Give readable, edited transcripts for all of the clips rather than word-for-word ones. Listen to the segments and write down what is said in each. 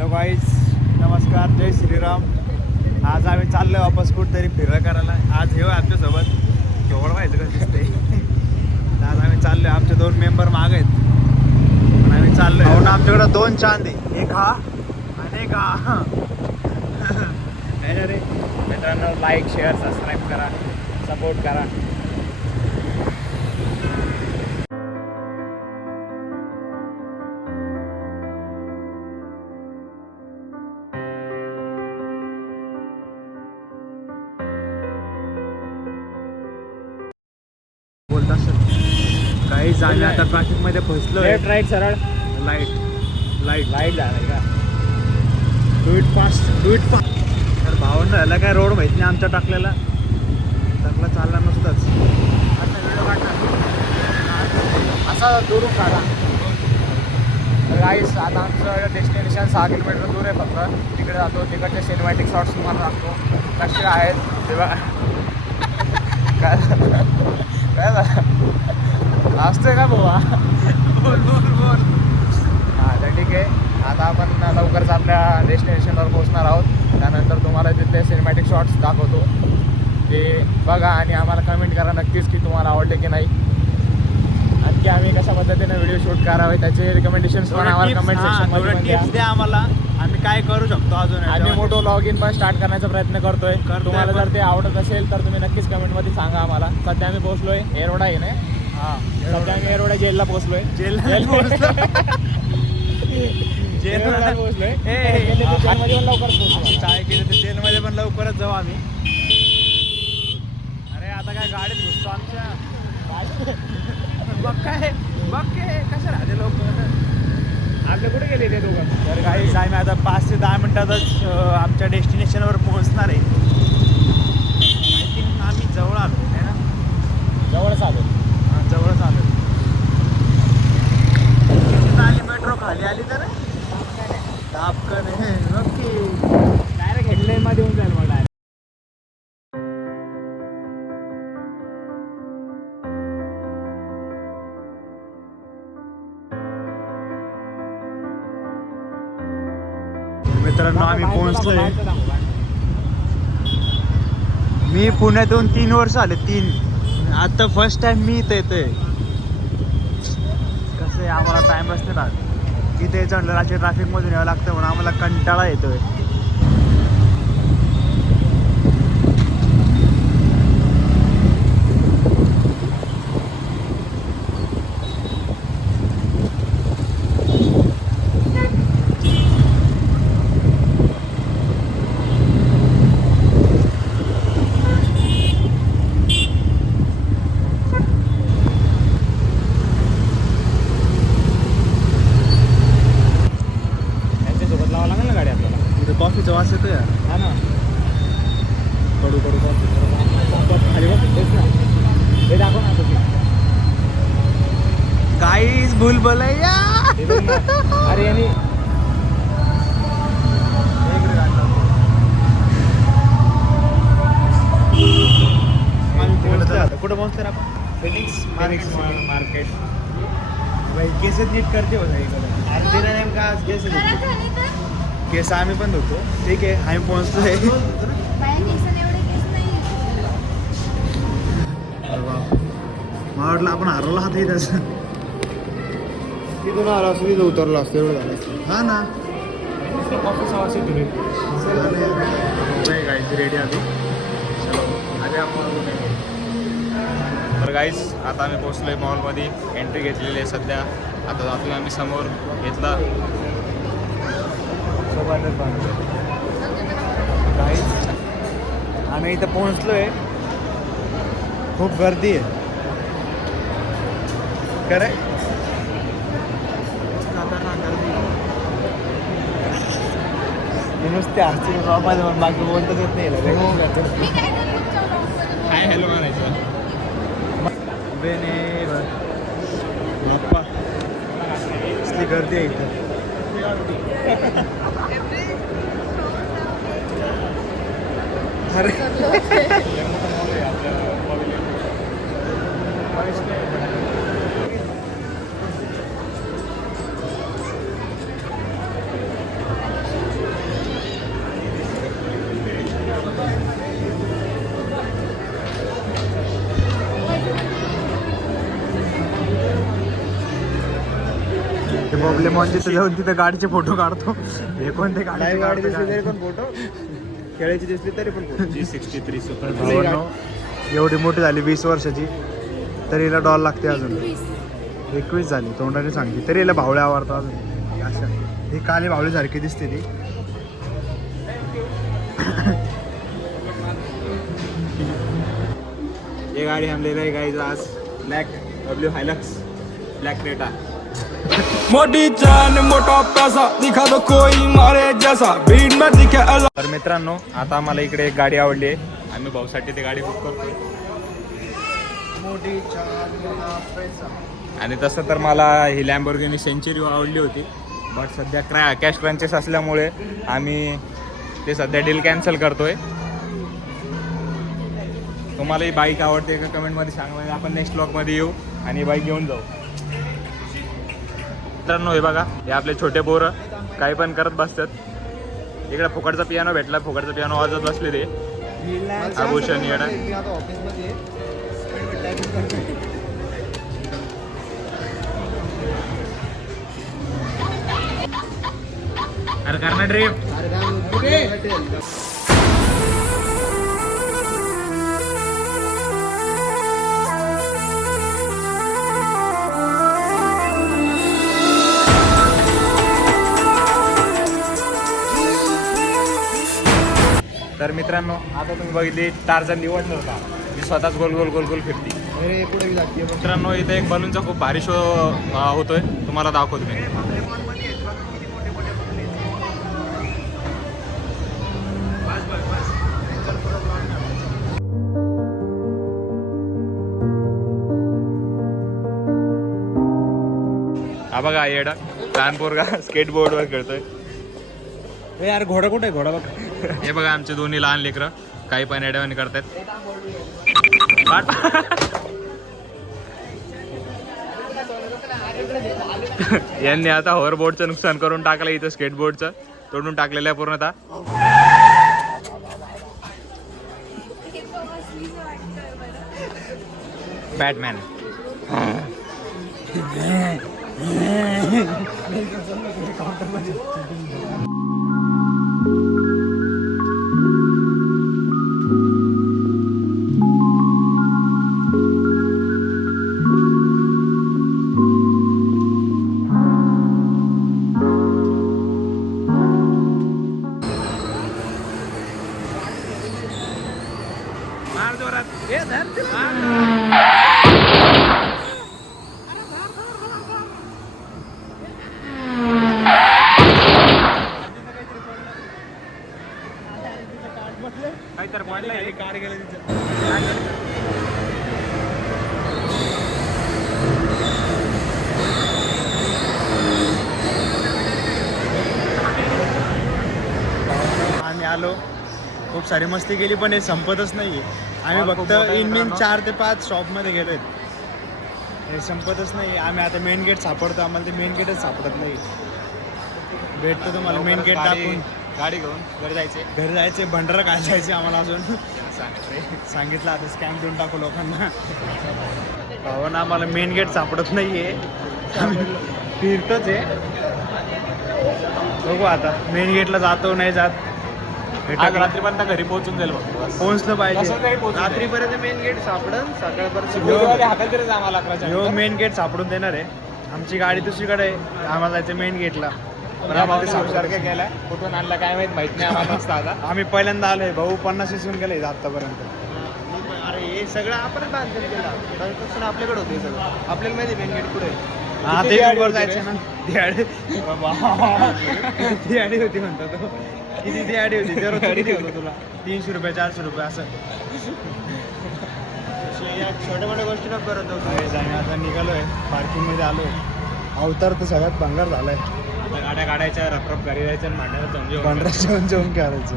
Hello guys, नमस्कार, जय श्रीराम. आज आम्ही चाललो आहे वापस कुठंतरी फिरायला करायला. आज हे आमच्यासोबत केवढं माहिती कसं दिसते. आज आम्ही चाललो आहे, आमचे 2 मेंबर माग आहेत पण आम्ही चाललो आहे. आमच्याकडं 2 चांद आहे, एक हा आणि एक हा. रे मित्रांनो, लाईक शेअर सबस्क्राईब करा, सपोर्ट करा. बोलत असेल काही जाणे. आता ट्रॅफिक मध्ये फसलो. लेफ्ट राईट सरळ. लाईट लाईट लाईट झालाय का? Do it fast, do it fast. तर भावंड राहिला काय रोड माहिती नाही आमचा टाकलेला. टाकला चालला नसताच. आता व्हिडिओ काढणार असा दुरून काढा. गाईस, आता आमचं डेस्टिनेशन 6 किलोमीटर दूर आहे फक्त. तिकडे जातो, तिकडचे सिनेमॅटिक शॉट्स तुम्हाला दाखवतो कसे आहेत तेव्हा. काय काय झालं असतंय का बाबा? बोल बोल बोल. हां, तर ठीक आहे. आता आपण लवकरच आपल्या डेस्टिनेशनवर पोहोचणार आहोत. त्यानंतर तुम्हाला तिथले सिनेमॅटिक शॉट्स दाखवतो. ते बघा आणि आम्हाला कमेंट करा नक्कीच की तुम्हाला आवडले की नाही, आणखी आम्ही कशा पद्धतीने व्हिडिओ शूट करावे त्याचे रिकमेंडेशन्स पण आम्हाला कमेंट सेक्शनमध्ये टिप्स द्या आम्हाला. आम्ही काय करू शकतो अजून. आम्ही मोठो लॉग इन पण स्टार्ट करण्याचा प्रयत्न करतोय. तुम्हाला जर ते आवडत असेल तर तुम्ही नक्कीच कमेंटमध्ये सांगा आम्हाला. सध्या आम्ही पोहोचलोय एरोडा आहे ना. हां, सध्या आम्ही एरोडा जेलला पोहोचलोय. जेलला पोहोचलोय. जेलमध्ये पण लवकर पोहोचलो. काय केलं तर जेलमध्ये पण लवकरच जाऊ आम्ही. अरे आता काय गाडीत घुसतो आमच्या. बघ काय कसं राहते लोक. आपले कुठे गेले ते दोघं? तर काही आम्ही आता 5 ते 10 मिनिटातच आमच्या डेस्टिनेशनवर पोहोचणार आहे. आय थिंक आम्ही जवळ आलो आहे ना. जवळच आलो. हां, जवळच आलो. आली मेट्रो खाली आली तर दापकन ओके. डायरेक्ट हेडलाईनमध्ये येऊन जाईल मग. डायरेक्ट मित्रांनो, आम्ही पोहोचलोय. मी पुण्यातून 3 वर्ष आले. 3 आता फर्स्ट टाइम मी इथं येतोय. कसं आहे, आम्हाला टाइमच नाही राहत. इथे चढलं रात्री ट्रॅफिकमधून यावं लागतं म्हणून आम्हाला कंटाळा येतोय. कॉफीचा वास येतो यार. हा ना. कडू खाली बघ, तेच ना. हे दाखव ना तुम्ही. काहीच भूल भलैया. अरे यांनी कुठं पोहोचतो आपण? Phoenix market. भाई केस नीट करते हो अर्धीला नेमका आज केस केस आम्ही पण धुतो. ठीक आहे, आम्ही पोहोचतोय. मला वाटलं आपण हरवला हात येत असं. तिथून आला असतो, तिथं उतरला असतो, एवढं झालं असतं. हा ना. ऑफिस आवाज तुले गाईज रेडी आधी. तर गाईज, आता आम्ही पोहोचलोय मॉलमध्ये. एंट्री घेतलेली आहे सध्या. आता जातोय आम्ही समोर घेतला. गाईज, आम्ही इथं पोहोचलोय. खूप गर्दी आहे. खरंय, नुसते आरती माझ्या बाकी बोलतच येत नाही. काय हॅलो म्हणायचं. बाप्पा कसली गर्दी आहे इथं. अरे प्रॉब्लेम म्हणजे तिथे जाऊन तिथे गाडीचे फोटो काढतो. हे कोणते नाही गाडी दिसली तरी गाडी पण फोटो, खेळायची दिसली तरी पण फोटो. G63 super. भावांनो, एवढी मोठी झाली 20 वर्षाची तरी हिला डॉल लागते अजून. 21 झाली तोंडाने सांगते तरी हिला भावळे आवडतो अजून. अशा ही काली भावळी सारखी दिसते ती. ये गाड़ी हम ले रहे हैं गाइस आज, black W Hilux black Creta. मोटी जान मोटा पैसा दिखा दो कोई मारे जैसा भीड़ में दिखे अलग. तर मित्रांनो आता आम्हाला इकडे एक गाडी आवडली आहे. आम्ही भाऊसाठी ती गाडी बुक करतोय. मोठी छान मोठा पैसा. आणि तसं तर मला ही लॅम्बोर्गिनी सेंचुरी आवडली होती, बट सध्या कॅश क्रंचेस असल्यामुळे आम्ही ते सध्या डील कॅन्सल करतोय. तुम्हाला ही बाईक आवडते का कमेंटमध्ये सांगा, म्हणजे आपण नेक्स्ट ब्लॉगमध्ये येऊ आणि ही बाईक घेऊन जाऊ. मित्रांनो हे बघा, हे आपले छोटे पोरं काही पण करत बसतात. इकडे फुकटचा पियानो भेटला, फुकटचा पियानो वाजत बसले ते आभूषण येडा. मी आता ऑफिसमध्ये अरे करणार ड्रिफ्ट. तर मित्रांनो आता तुम्ही बघितली टार्झन निवडलं होता, ती स्वतःच गोल गोल गोल गोल फिरती. पुढे बी जाते. मित्रांनो इथे एक बलूनचा खूप भारी शो होतोय, तुम्हाला दाखवतो मी. हा बघा येडा कानपूर का स्केटबोर्डवर खेळतोय. यार घोडा कुठे आहे? घोडा बघ. हे बघा आमचे दोन्ही लहान लेकरं काही पण एडवानी करतात. यांनी आता होअरबोर्डचं नुकसान करून टाकलं, इथं स्केटबोर्डचं तोडून टाकलेलं आहे पूर्णतः. बॅटमॅन. मार जोरात. काहीतरी पडलं कार गेलं तिचं. आम्ही आलो, खूप सारी मस्ती केली पण हे संपतच नाही. आम्ही खूप फक्त मोठा आहे इन मित्रांनो. 4 ते 5 शॉपमध्ये गेलोय, हे संपतच नाही. आम्ही आता मेन गेट सापडतो, आम्हाला ते मेन गेटच सापडत नाही. भेटतो तुम्हाला मेन गेट टाकून. गाडी घेऊन घरी जायचे. घरी जायचे, भंडारा काय जायचे आम्हाला अजून. सांगितलं सांगितलं आता स्कॅम देऊन टाकू लोकांना. हो ना, आम्हाला मेन गेट सापडत नाहीये, फिरतोच आहे. बघू आता मेन गेटला जातो नाही जात. आज रात्रीपर्यंत घरी पोहोचून जाईल बघ. पोहोचलं पाहिजे. कसं तरी पोहोचून जाईल. रात्रीपर्यंत मेन गेट सापडन, सकाळपर्यंत गुरुवारी हातात तरी आम्हाला 11च्या ह्यो नंतर. मेन गेट सापडून देणार आहे. आमची गाडी दुसरीकडे आहे, आम्हाला जायचं मेन गेटला. पण या आम्हाला भाऊने ते सापडत सारखं केलाय, कुठून आणला काय माहित नाही आम्हाला नसतं आता. आम्ही पहिल्यांदा आलोय भाऊ, 50 इसून गेले आतापर्यंत. अरे हे सगळं आपण बांधून केला, त्यापासून आपल्याकडे होते सगळं. आपल्याला माहिती मेन गेट पुढे. हा किती ते गाडी वर होती रे? जायचं ना. ती आडी होती म्हणतो तो. किती ती आडी होती तेव्हा किती होतं तुला? 300 रुपये 400 रुपये असं. छोट्या मोठ्या गोष्टी न करत होतो. आम्ही आता निघालोय, पार्किंग मध्ये आलोय. अवतार तर सगळ्यात भंगार झालाय. आता गाड्या काढायच्या, रपरप घरी जायचं आणि भांड्याला समजून भंडारा जेवण करायचं.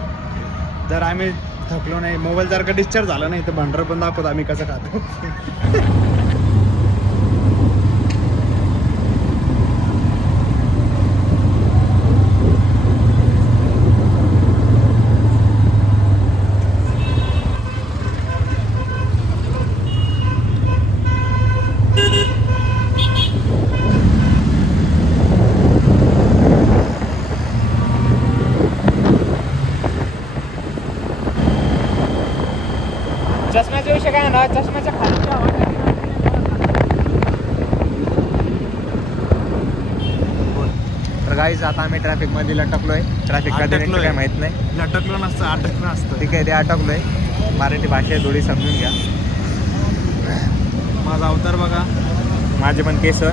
जर आम्ही थकलो नाही, मोबाईल जर का डिस्चार्ज झाला नाही तर भंडारा पण दाखवतो आम्ही कसं खातो. काय ना चष्म्याच्या खाली आवाज आहे. तर गाईज आता आम्ही ट्रॅफिकमध्ये लटकलोय. ट्रॅफिक कधी निघतं काय माहित नाही. लटकलं नसतं अटकलं असतं. ठीक आहे ते अटकलोय. मराठी भाषा थोडी समजून घ्या. माझा अवतार बघा. माझे पण केस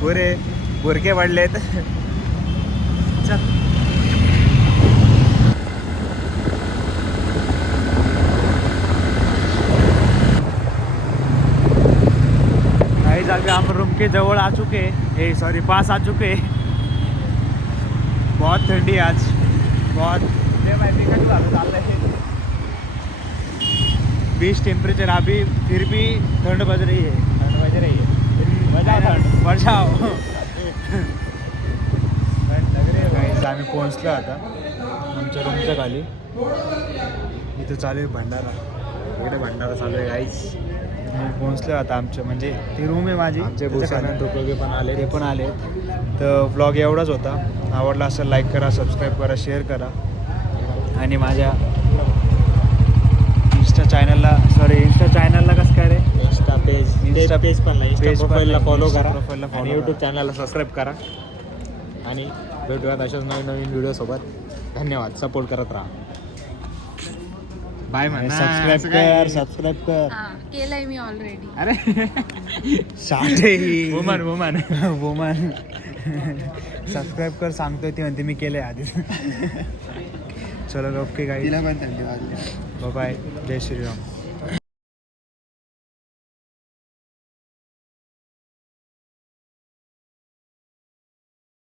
पुरे बुरके वाढलेत. चल गाइस अभी हम रूम के जवळ आ चुके पास आ चुके. बहुत ठंडी आज बहुत 20 टेम्परेचर अभी फिर भी ठंड बज रही है. बजाओ. गाइस आम्ही पोहोचलो आता आमच्या रूमच्या खाली. इथं चालू आहे भंडारा. इकडे भंडारा चालू आहे गाईज. आम्ही पोहोचलो आता आमचं म्हणजे ती रूम आहे माझी. आमचे त्याच्या खाली. भूषण उपयोगी पण आले. ते पण आले. तर ब्लॉग एवढाच होता. आवडला असेल लाईक करा, सबस्क्राईब करा, शेअर करा आणि माझ्या इंस्टा चॅनलला कसं काय रे इंस्टा पेज पण नाही. पेज इंस्टा पण प्रोफाईलला नाही. फॉलो इंस्टा करा प्रोफाईलला follow आणि करा. यूट्यूब चॅनलला सबस्क्राईब करा आणि भेटूयात अशाच नवीन व्हिडिओसोबत. धन्यवाद. सपोर्ट करत राहा. बाय म्हणा. सबस्क्राईब कर. हा केलंय मी ऑलरेडी. अरे साठे वुमन वुमन सबस्क्राईब कर सांगतोय ती म्हणते मी केलंय आधी. चलो ओके गाईस. Bye bye. जय श्रीराम.